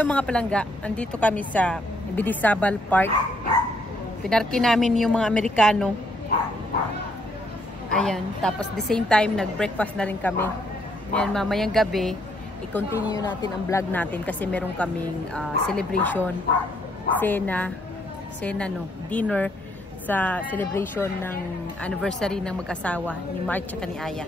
Hello mga palangga, andito kami sa Bidisabal Park. Pinarki namin yung mga Amerikano. Ayan, tapos the same time nag-breakfast na rin kami. Ayan, mamayang gabi, i-continue natin ang vlog natin kasi meron kaming celebration, dinner sa celebration ng anniversary ng mag-asawa ni Mark at ni Aya.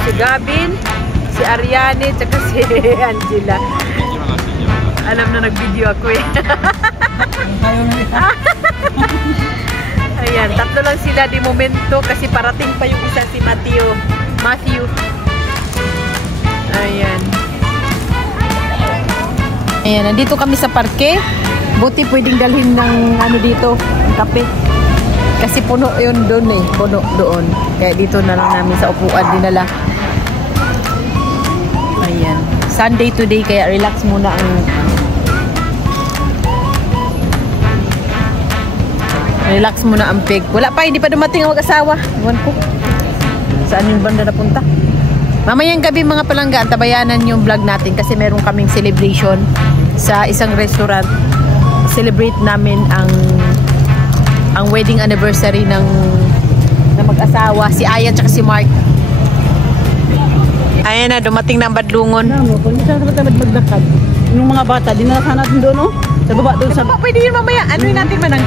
Si Gavin, si Ariane, tsaka si Angela. Alam na nag-video ako eh. Ayan, tatlo lang sila di momento kasi parating pa yung isa si Matthew. Ayan. Ayan, nandito kami sa parke. Buti pwedeng dalhin ng ano dito, ng kape. Kasi puno yun doon eh. Puno doon. Kaya dito na lang namin sa upuan dinala. Ayan. Sunday today kaya relax muna ang... Relax muna ang pig. Wala pa, hindi pa dumating ang mag-asawa. Iwan ko. Saan yung banda napunta? Mamayang gabi mga palangga, tabayanan yung vlog natin kasi meron kaming celebration sa isang restaurant. Celebrate namin ang wedding anniversary ng mag-asawa, si Aya at si Mark. Ayan na, dumating na ang Badlungon. Kung saan ba tayo magdakad? Yung mga bata, dinalasan natin doon, no? Sa baba doon sa... Pwede yun mamaya. Anuin natin manang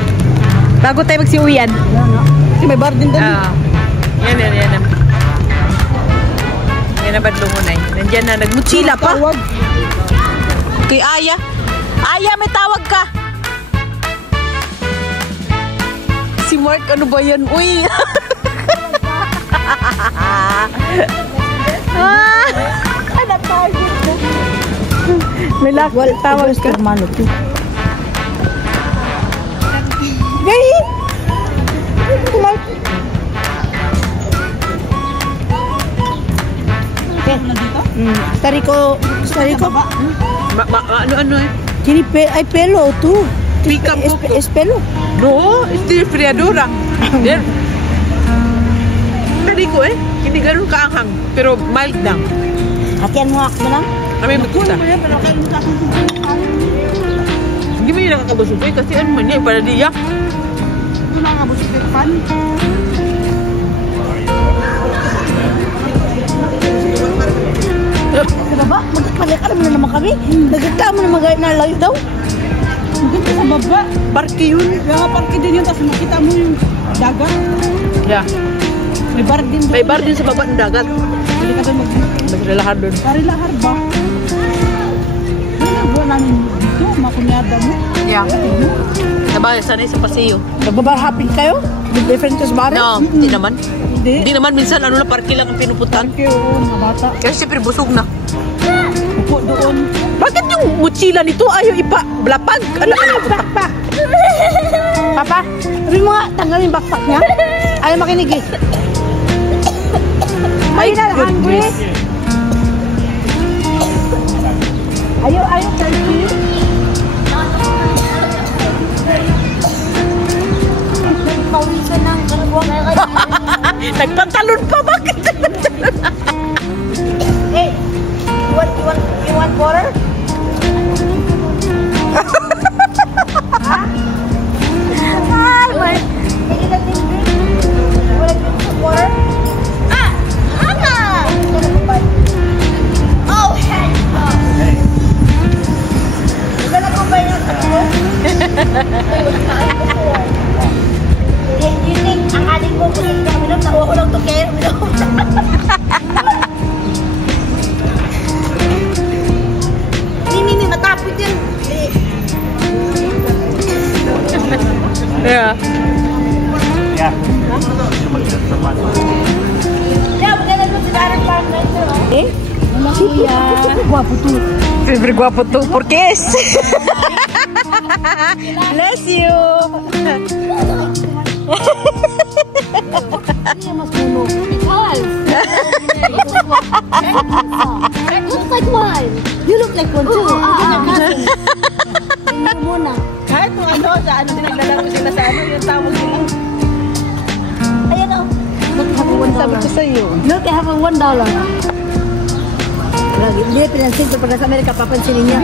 bago tayo magsiuwian. Yan, no? Kasi may bar din doon. Yan. Yan na Badlungon ay. Nandiyan na, nagmutsila pa. Kay Aya. Aya, may tawag ka. Si Mark, ano ba yan? Uy! May tawag ka. Hermano, tu. Gay! Stariko ba? Ano eh? Kini ay pelo tu. Pick up Es pelo. No, este friadura. Yan. Tadi ko eh, hindi ganun kaanghang, pero mild lang. Hatian mo ako lang. Kami magkusa. Hindi mo yung nakakabusog eh, kasi ano man yan, para diyak. Ito nakakabusog yung pan. Sa baba, magkakalik alam mo na naman kami. Nagkakamo na magayat na layo daw. Dito sa baba. Parke yun. Kaya parke din yun, tapos makita mo yung dagat. Yeah. May bar din doon. May bar din sa baba ng dagat. Hindi ka doon Maglalahar doon. Marilahar ba? Buwan namin dito, makunyada mo. Yeah. Diba, sanay sa paseyo. Nagbabar happy kayo? With different bar? No, hindi naman. Hindi. Hindi naman, minsan ano na, parke lang ang pinupuntahan. Parke oo, mga bata. Kasi siyempre busog na. Upo doon. Bakit yung mochila nito ayaw ipa-blapag? Ano ka na? Backpack! Papa, sabi mo nga, tanggalin yung backpack niya. Ayaw makinig eh. My goodness. Ayaw, turkey. Pawisan ng kalabuang. Nagpantalon pa, bakit? Hey, you want water? Ha? Ay, my. Hindi na drink. Wala drink water? Ana! Oh, hey! Wala ko ba yung sabi Do you think ang aling mo kung hindi kami nawa ko lang to care? Ini matapit yan. Yeah. Yeah, maganda doon sa Darren Park Center. Eh? Kuya. Guwapo to. Siyempre guwapo to. Porkes! Bless you! Ini mas bunuh. Because. That looks like one. You look like one too. Tingnan mo na. Kahit kung ano, sa ano din naglalaro sila sa ano, yung tawag nila. Ayan o. Look, I have a $1. Sabi ko sa'yo. Look, I have a $1. Hindi, pinansin ko pagka sa Amerika, papansinin niya.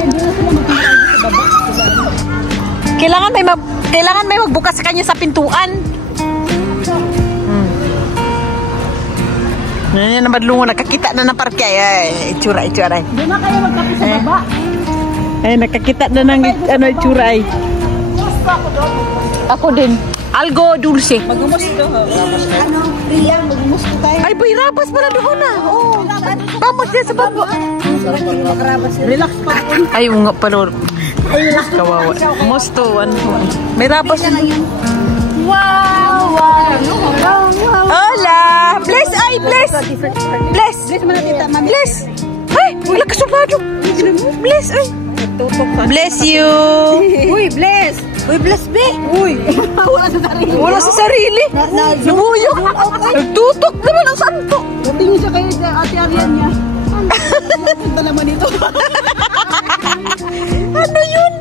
Kailangan may magbukas sa kanya sa pintuan. Yan na madlungo, nakakita na ng parke. Ay, itsura. Doon na kayo magkapi sa baba. Ay, nakakita na ng itsura ay. Ako din. Algo dulce. Ano, Rian, magmusto tayo. Ay, boy, rabas pala doon na. Oh. Vamos din sa baba. Relax pa. Ay, nga pala. Kawawa. Mosto, ano. May rabas. Wow! Hola! Bless! Ay, bless! Bless! Bless! Ay, wala ka sobrado. Bless! Ay! Bless you! Uy, bless! Uy, bless, be! Uy! Wala sa sarili! Namuyok! Nagtutok naman ang santo! Tingin siya kayo sa ate Arian niya. Punta naman ito. Ano yun?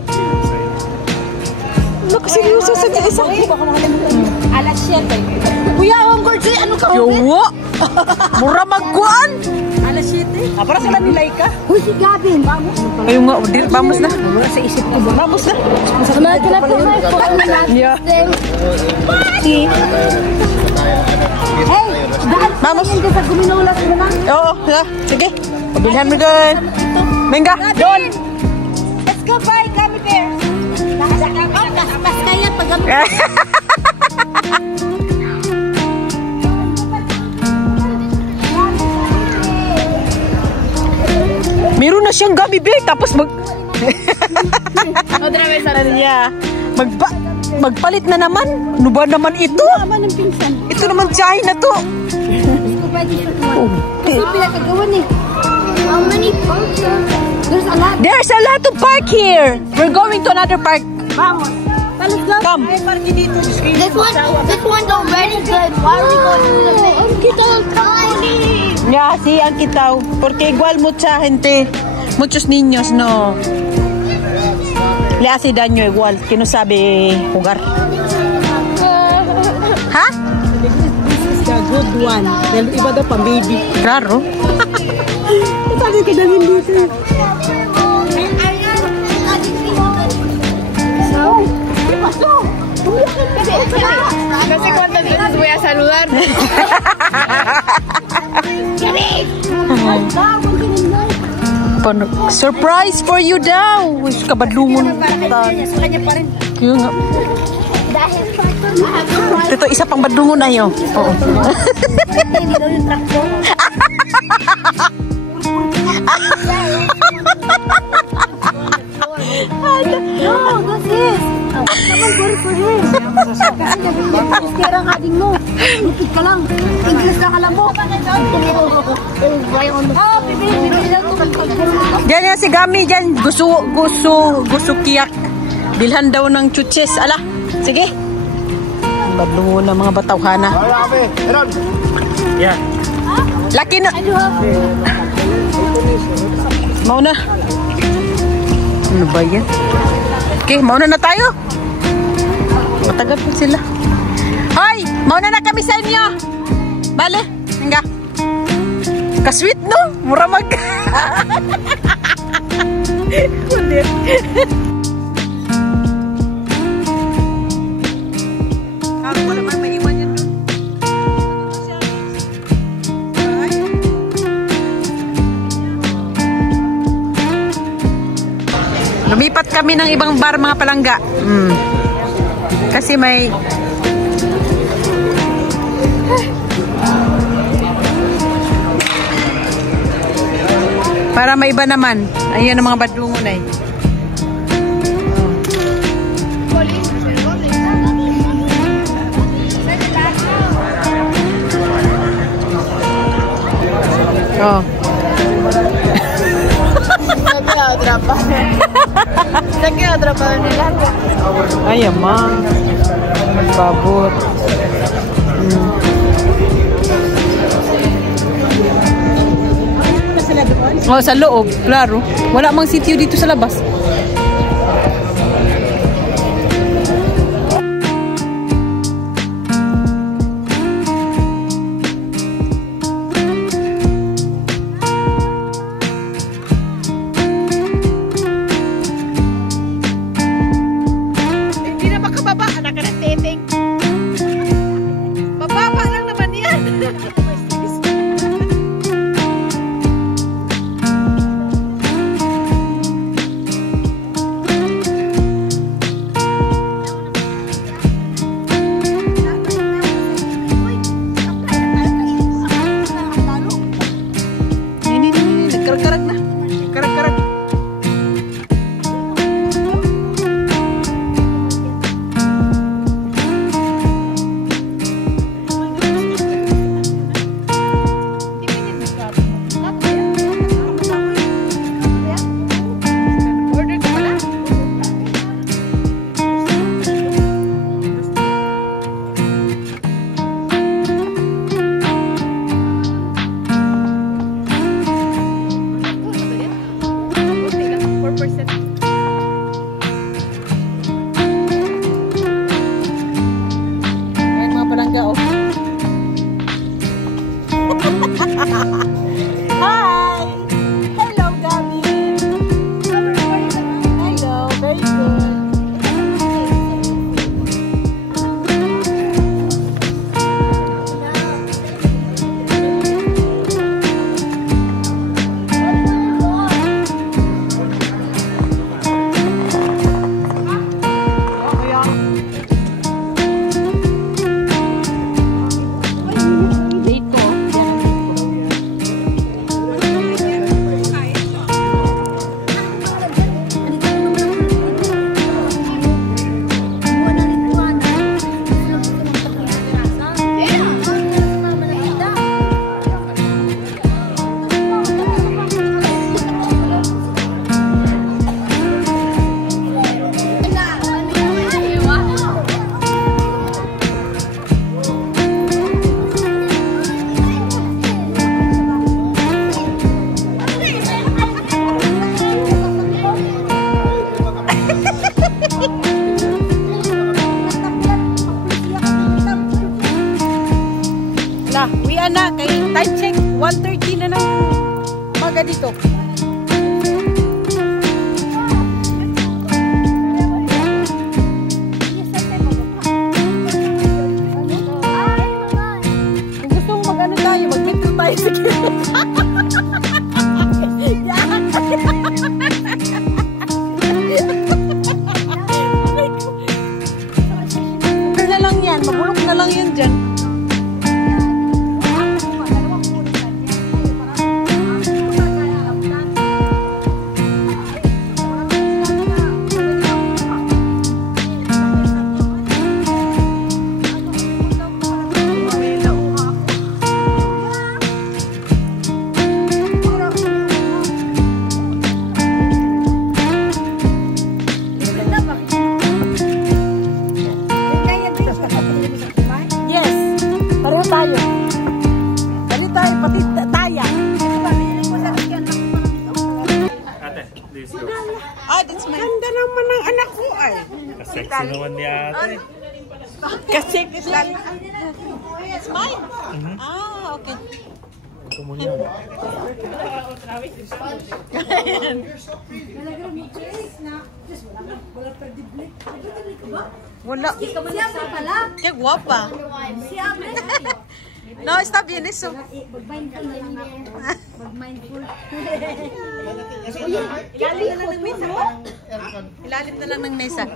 Nakaseryoso sa isa. Alas 7. Kuya, ang gorge, ano ka? Yawa! Mura magkuan! Alas 7. Para sila ni Laika. Uy, si Gavin, vamos. Ayun nga, vamos na. Wala sa isip ko ba? Vamos na. Samahan ko na po, my phone. Yeah. Hey, dahil Vamos. ka sa guminolas mo na. Oo, sige. Pabilhan mo doon. Venga, doon. Let's go, bye, Gummy Bear. Kas kaya pag Gummy Bear. Meron na siyang gummy bear, tapos Otra vez, ano niya? Magpalit na naman. Ano ba naman ito? naman ng pinsan. Ito naman China to. Kasi pinakagawan eh. How many parks? There's a lot. There's a lot of park here. We're going to another park. Vamos. Let's go. Come. This one's already good. Why are we going to the next? Ang kita ng kauli. Yeah, sí, han quitado. Porque igual mucha gente, muchos niños no le hace daño igual, que no sabe jugar. ¿Ha? This is the good one. Dahil iba daw pang baby. Claro. Sabi ka namin dito. No sé cuántas veces voy a saludar. Surprise for you daw. Wish ka badlungon. Sa kanya pa rin. Kaya nga. Ito, isa pang badlungon na yun. Oo. No, that's his. Come on, go for his. Kasi nabigyan kera ang ading mo. Lupit ka lang. English lang alam mo. Oh, bibili lang ito. Diyan yan si Gami dyan. Gusto kiyak. Bilhan daw ng chuches. Ala, sige. Badlungon ng mga batawhana. Yeah. Laki na. Mauna. Ano ba yan? Okay, mauna na tayo. Matagal po sila. Hoy! Mauna na kami sa inyo. Bale, hangga. Kasweet, no? Mura mag... wala man maiwan yan doon. Lumipat kami ng ibang bar, mga palangga. Kasi may... Para may iba naman. Ayun ang mga badungon ay. Oh. Se quedó atrapado en el agua. Ay, ama. Babot. Oh, sa loob, klaro. Wala mang sitio dito sa labas. Hindi na makababa, anak ka ng teteng. Mababa lang naman yan. Karag-karag na. Karag-karag. Hi! Hello, Gabby! Hello, very good. Uwi na kay time check 1:30 na maga dito. Kung gusto mong mag-ano tayo, mag-picture tayo sa na lang yan, mabulok na lang yan dyan. Tayo. Dali tayo, pati taya. Ate, this is That's my... Ganda naman ng anak ko ay. Sexy naman ni ate. Kasi it's mine? Ah, okay. Ito mo niya. Wala. Qué guapa. No, está bien eso. Ilalim na lang ng mesa.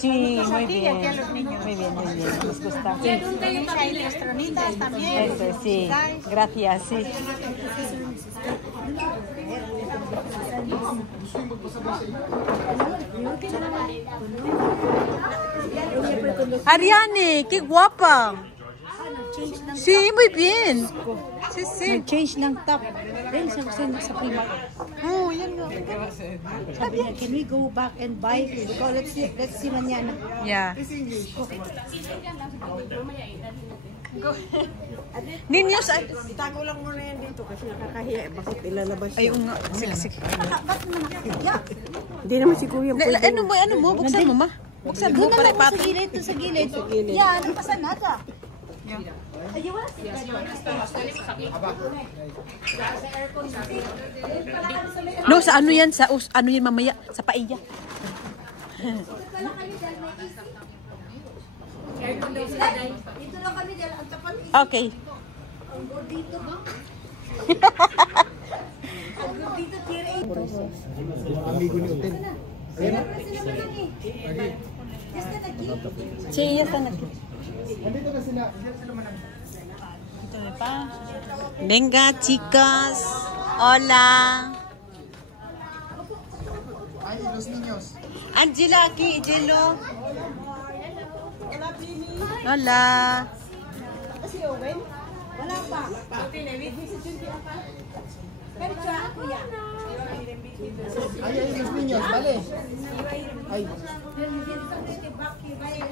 Sí, muy bien. Muy bien, muy bien. Nos gusta. Eso, sí. Gracias, sí. Ariane, qué guapa. Nag-change ng Sí, muy bien. Sí, sí. Nag-change ng top. Then, sa Primark. Oh, yan nga. Sabi niya, can we go back and buy? Because let's see mañana. Yeah. Ninyos ay. Itago lang muna yan dito kasi nakakahiya. Bakit ilalabas Ayun nga. Sige, sige. Bakit naman nakakaya? Hindi naman si Kuya pwede. Ano mo? Buksan mo, ma. Buksan mo, Doon pare naman pati. sa gilid, sa gilid. Yan, ang pasanada. Ayaw, wala siya. No, sa ano yan? Sa ano yan mamaya? Sa paiya. Dito lang kami dyan. Ang tapat Okay. ang gordito ba? Ang gordito tira ito. Amigo ni Oten. Sí, ya están aquí. Nandito na sila. Venga, chicas. Hola. Ay, los niños. Angela aquí, Angelo. Hola. Wala pa. Pero siya, kuya. Ay, los niños, vale. Ay,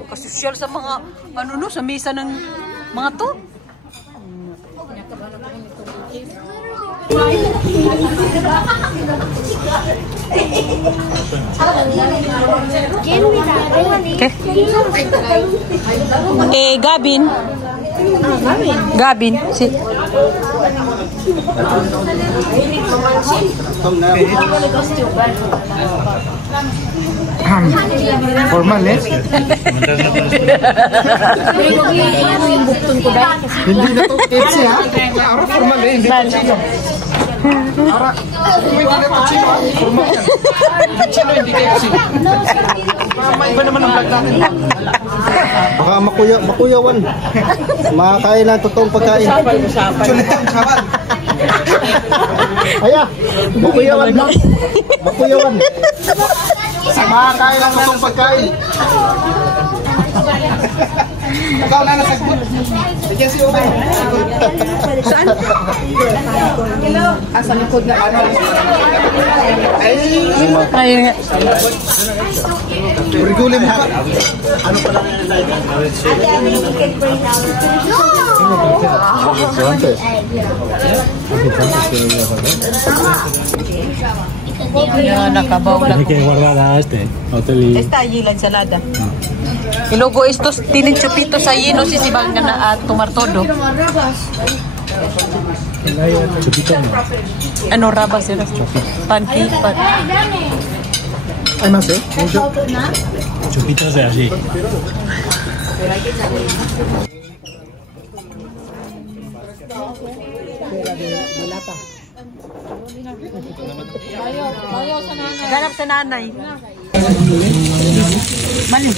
Kasosyal sa mga, ano no, sa mesa ng mga to. Okay. Gabin. Gabin. Si. formal eh. Hindi na to KFC ha. Ara formal eh, hindi to chino. Ara, hindi na to chino ha. Formal yan. Chino hindi KFC. May iba naman ang vlog natin. Baka makuyawan. Makakain ng totoong pagkain. Chulitan, chaval. Aya, makuyawan lang. Makuyawan. Makakain ng totoong pagkain. Ikaw na nasagot. Sige si Oben. Saan? Sa likod na ano. Ayun nga. Riguli mo pa. Ano pala? Yan, nakabaw lang. Hay que guardar a este hotel y Esta allí la ensalada. Y luego estos tienen chupitos allí, no sé si van a tomar todo. chupito. Ano, rabas era? Pancake, Hay más eh. Mucho. Chupitos de allí. Ganap sa nanay. Mali.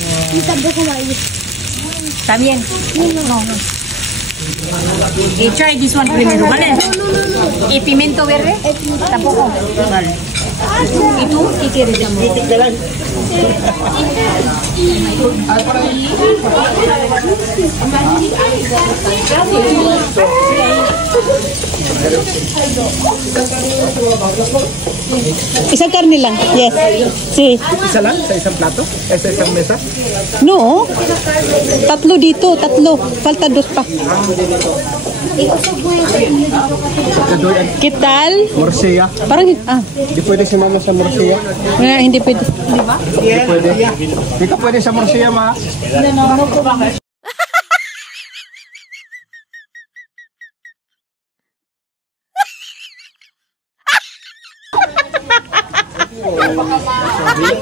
También. No. Try this one primero, ¿vale? ¿Y pimiento verde? Tampoco. Vale. ¿Y tú qué quieres, amor? Isang karne lang. Yes. Sí. Isa lang sa isang plato? Sa isang mesa? No. Tatlo dito, tatlo. Falta dos pa. ¿Qué tal? Morcilla. Parang, Hindi pwede si mama sa morcilla. hindi pwede. Hindi pwede. Hindi ka pwede sa morcilla, ma.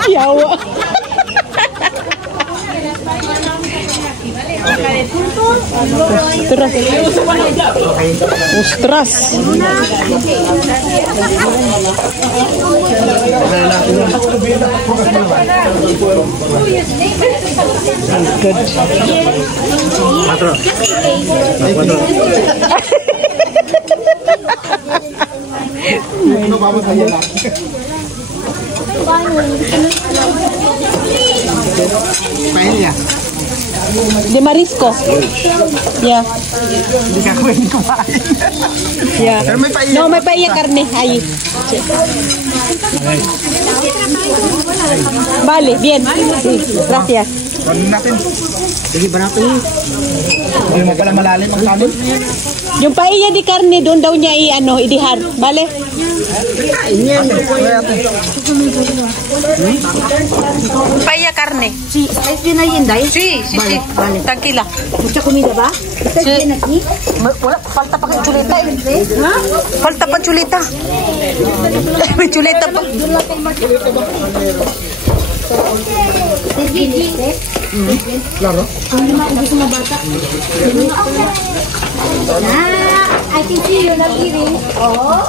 Yawa. Ostras. Good. No vamos a llenar. Paella. De marisco. Yeah. Hindi ka pwede kumain. Yeah. Pero may paiyak. No, may paiyak karne. Ay. Vale, bien. Sí, gracias. Ano natin? Sige ba natin? Hindi mo pala malalim ang kanin. Yung paella di karne, doon daw niya idihar. Vale? Paella carne. Sí, ¿es bien ahí en Dai? Sí, sí, Vale, sí. vale. Tranquila. ¿Mucha comida va? ¿Estás Sí. bien aquí? Wala, falta pa kang chuleta eh. Falta pa chuleta. May chuleta pa. ¿Estás bien este? Claro. Hindi maubos mga bata. I can see you're not eating. Oh.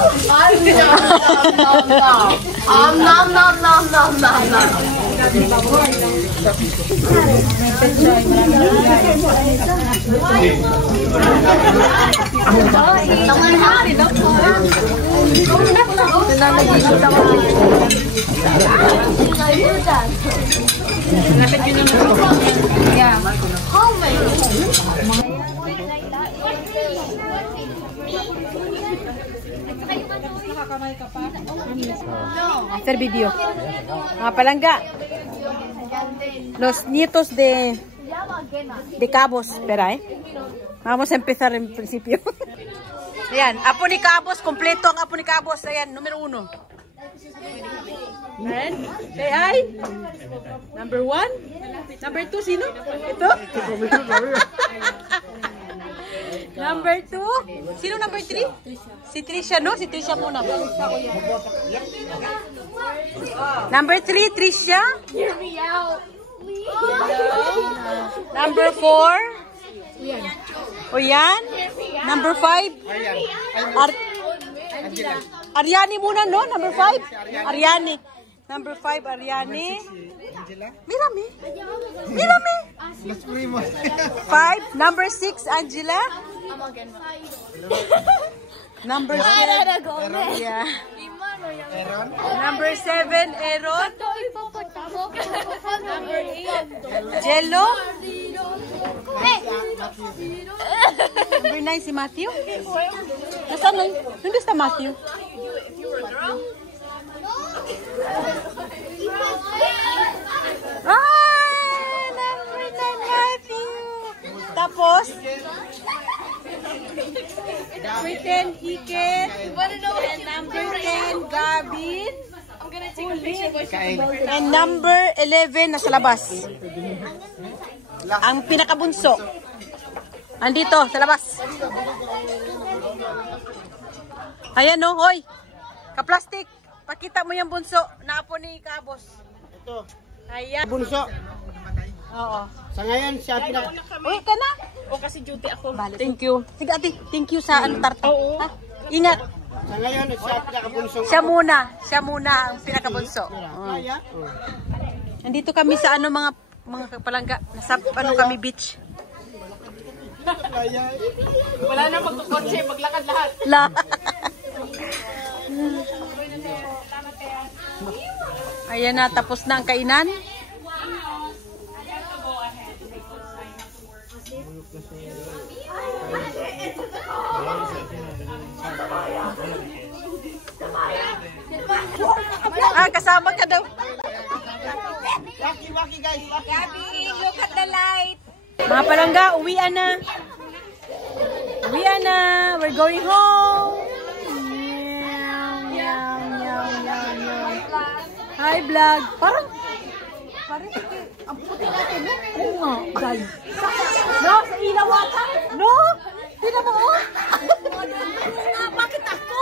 Hacer video. Mga palangga. Los nietos de Cabos. Espera, Vamos a empezar en principio. Ayan, apo ni Cabos. Kompleto ang apo ni Cabos. Ayan, número 1. Ayan. Say hi. Number 1. Number 2, sino? Ito? Number 2. Sino number 3? Si Trisha, no? Si Trisha muna. Number 3, Trisha. Hear me out. Number 4. Oyan. Number 5. Ariani muna, no? Number 5. Ariani. Number 5, Ariani. Mírame. Mírame. 5. Number 6, Angela. Number 7. Yeah. Number 7, Aaron. Number 8, Jello. Number 9, si Matthew. Nasaan na? Nandun está Matthew. Number 9, Matthew. Tapos, number 10, Iken. And number 10, Gavin. And number 11, nasa labas. Ang pinakabunso. Andito, sa labas. Ayan o, hoy. Kaplastik. Pakita mo yung bunso na apo ni Cabos. Ito. Ayan. Bunso. Oo. Sa ngayon, siya pinaka... Uy, ka na? O kasi duty ako. Thank you. Sige ate, thank you sa tarta. Ha? Ingat. Sa ngayon, siya pinakabunsong... Siya muna ang pinakabunso. Nandito kami sa mga palangga. Nasa kami beach. Wala na magkukotse, maglakad lahat. Ayan na, tapos na ang kainan. Kasama ka daw. Waki guys, waki. Look at the light. Mga palangga, uwian na. Uwian na. We're going home. Hi, vlog. Parang ang puti natin, no? Oo nga, guys. No, sa ilaw ata. No? Tignan mo, oh. Bakit ako?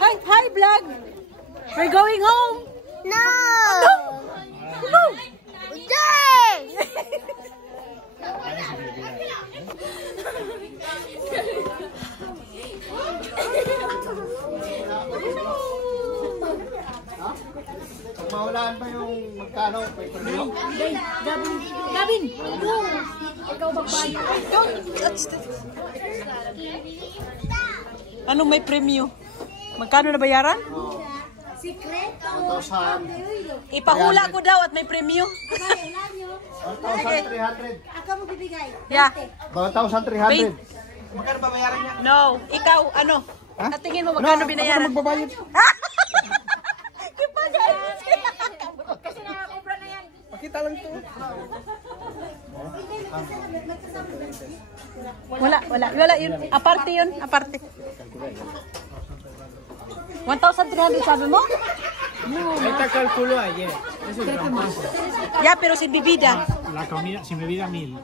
Hi, vlog. We're going home. No! No! Yay! Mahulaan ba yung magkano? Gavin! Ikaw magbayad. Anong may premyo? Magkano na bayaran? Ipahula ko daw at may premyo. 1,300. Ako mo bibigay. Yeah. 1,300. Magkano ba bayaran niya? No, ikaw ano? Natingin mo magkano binayaran? Ako na magbabayad. Kasi nakakubra na yan. Pakita lang to. Wala yun. Aparte yun, aparte. 1,300 sabi mo? Esta calculo ayer. Eso es Yeah, pero sin bibida. la comida, sin bebida 1,000.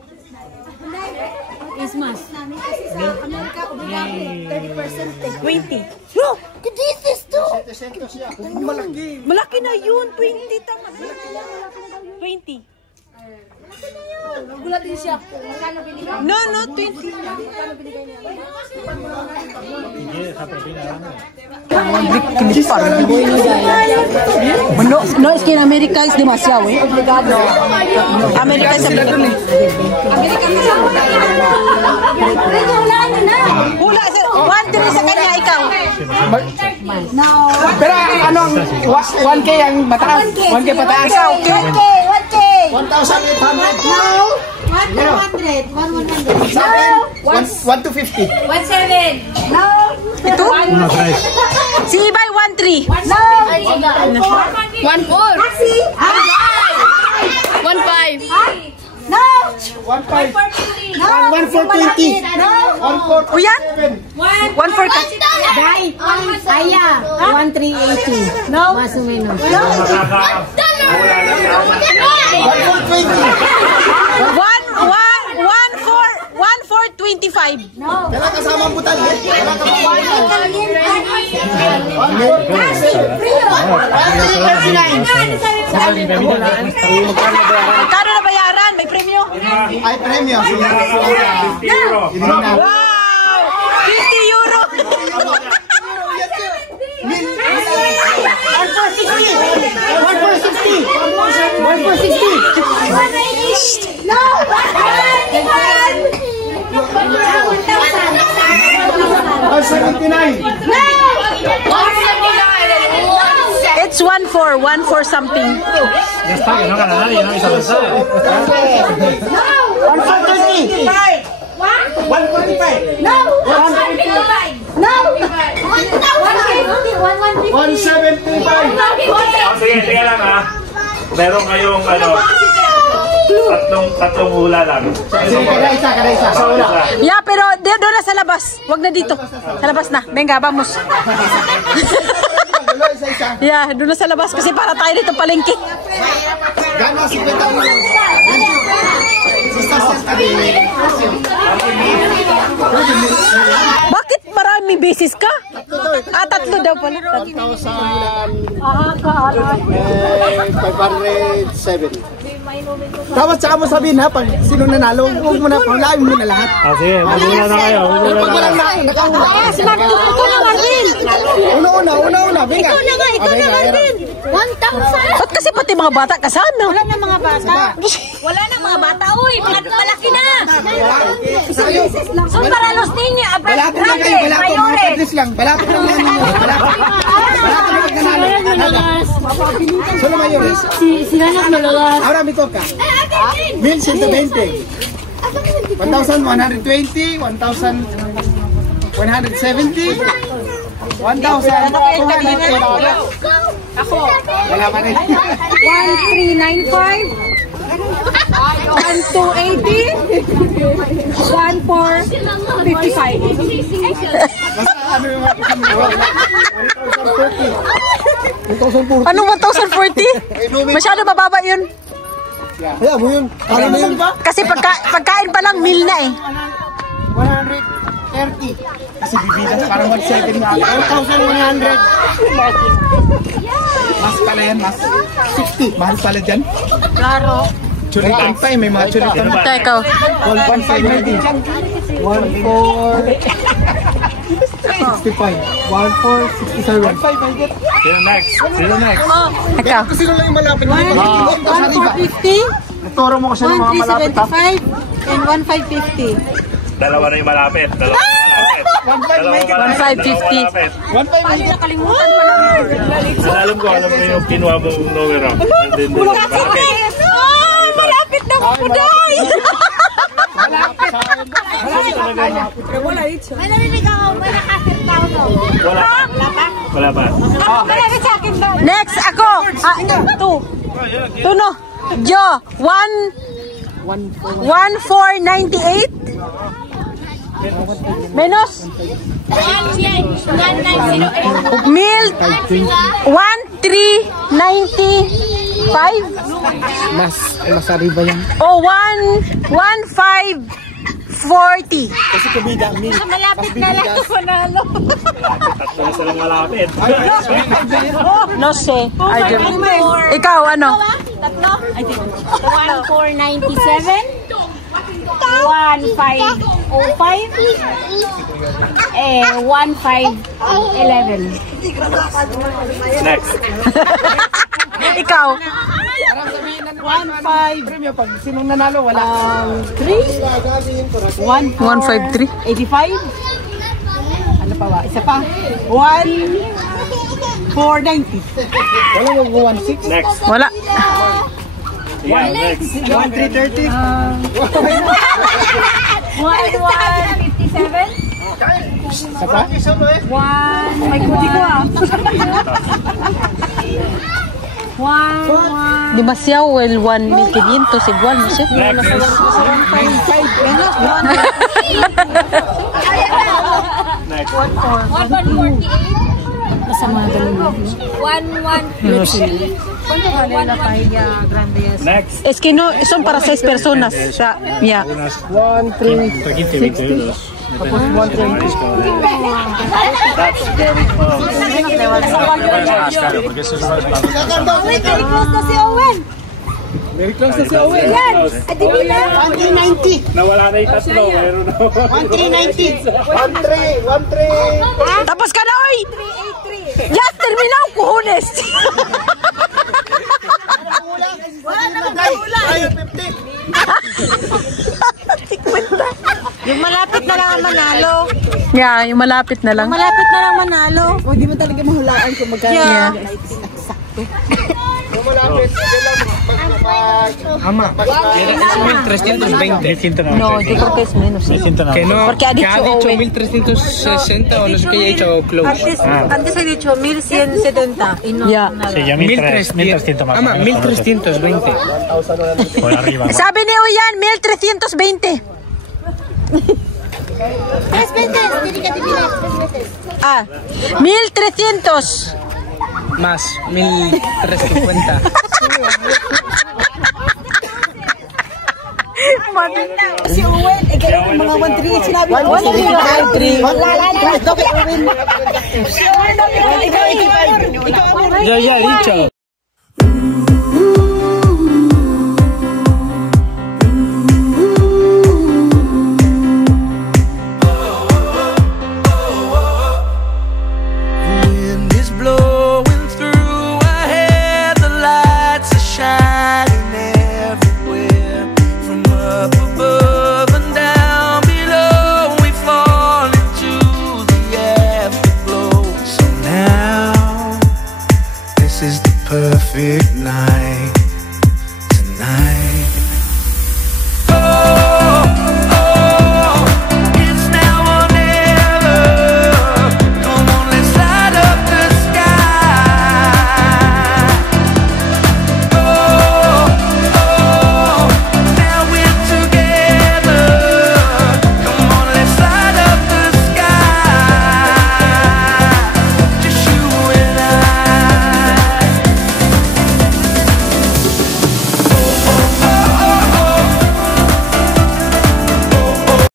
Is mas. Amerika, obligado. 30%. 20. Look, this is too. Malaki. Malaki na yun, 20 tama. 20. Gulat din siya. Magkano binigay? No, 20. Si quieres esa propina grande. No, es que en América es demasiado, eh. Obligado. América es obligado. Hula, 1-3 sa kanya, ikaw. Pero anong 1K ang mataas? 1K pataas. 1K. 1,800. No. 100. 1 to 50. 1.7. No. Ito? 1,3. Si Ibay, 1-3. No. 1.4. Taxi. 1.5. No. 1,500. No. 1,420. No. 1,420. O yan? 1-4 ka. Dai. Aya. 1.380. No. Mas o menos. 1-4-25. Kailan kasama ang butal? Kailan Magkano na bayaran? May premyo? Ay, premium. Wow! 50 euro! 1,460. No. 1,79. It's 1-4 something. Ya está, que no gana nadie, no vais a avanzar. 1,430. 1,45. No. No. 1,75. Sige, sige lang ha. Meron kayong tatlong hula lang. Sige, kada isa. Sa una. Yeah, pero doon na sa labas. Wag na dito. Sa labas na. Venga, vamos. Isa. Yeah, doon na sa labas kasi para tayo dito palengke. Gano'n 50 euros. Bakit maraming beses ka? Tatlo daw pala. 1,507. Tapos saka mo sabihin ha, pag sino nanalo, huwag mo na, paulain mo na lahat. Ah, sige, magmula na kayo. Pag walang nakahula. Una. Venga. Ikaw na Marvin. 1,000. Ba't kasi pati mga bata kasama? Wala na mga bata. Wala na mga bata. Uy, malaki na. Son para los niños. Balato lang kayo, balato. Mga padres lang. Balato lang yan ninyo. Balato. Solo mayores. Si Danas me lo das. Ahora me toca. 1,120. 1,120. 1,170. 1,280. Ako. Wala pa rin. 1,395. 1,280. 1,455. Basta ano yung 1,040. Anong 1,040? Masyado mababa yun. Kaya mo yun. Alam mo yun ba? Kasi pagkain pa lang, meal na eh. 130. Kasi bibilang parang 1,700 nga. 1,100. Mas pala yan, mas 60. Mahal pala dyan. Klaro. Churitan pa eh, may mga churitan pa. Ito, ikaw. 1,500 din. 1,465. 1,467. 1,500. Sino next? Oh, ikaw. Sino lang yung malapit? 1,450. Turo mo kasi ng mga malapit ha. 1,375. And 1,550. Dalawa na yung malapit. 1,550. 1,550. Nakalimutan ko lang. Alam ko yung kinuha mong numero. And then, bakit? Malapit na po, Day! Wala ito. May narinig ako, may nakasir tao no. Wala pa. Malapit sa akin, Day. Next, ako. Tuno. Jo, 1,498. Menos. 1908. Mil. 1,395. Mas arriba yan. O 1,540. Kasi kabida, mil. Malapit na lang ako panalo. Tatlo na silang malapit. No sé. Ikaw, ano? Tatlo? 1,497. 1,505. 1,511. Next. Ikaw. 1,500. Premium pag sinong nanalo, wala. 153. 85? Ano pa ba? Isa pa? 1,490. Wala mag-16. Next. Wala. Yeah, next. 1,330. 1,157. Saka? May kuti ko ah. 1,1. Demasiado el 1,500 igual, no sé. Next. Next. 1,148. Basta mga ganun. 1,150. Next. Es que no, son para 6 personas. O sea, ya. 1,360. Tapos 1,320. Uy, very close na si Owen. Very close na si Owen. Yan. Adi mo na. 1,390. Nawala na yung tatlo. Meron na. 1,390. 1,3. Tapos ka na, oy! Ya, terminado, cojones! Wala na mag-hula. 50. Yung malapit na lang ang manalo. Yeah, yung malapit na lang. Malapit na lang manalo. O, di mo talaga mahulaan kung magkano. Yeah. Kung malapit, sige lang. Ama. 1,320. No, yo creo que es menos. ¿Sí? Que no, Porque ha que dicho ha dicho Owen. 1,360 o no sé qué ha hecho close. Antes he dicho 1,170 y no Ya. nada. Sí, ya 1.300 más. Ama, 1,320. Por arriba. Sabi ni Uyan, 1,320. 3 veces. Tiene que adivinar 3 veces. Ah, 1,300. Más, 1,350. Si Owen, eh kaya mga 1,3 sinabi ko. 1,3. Wala. Ya, ya, dicho.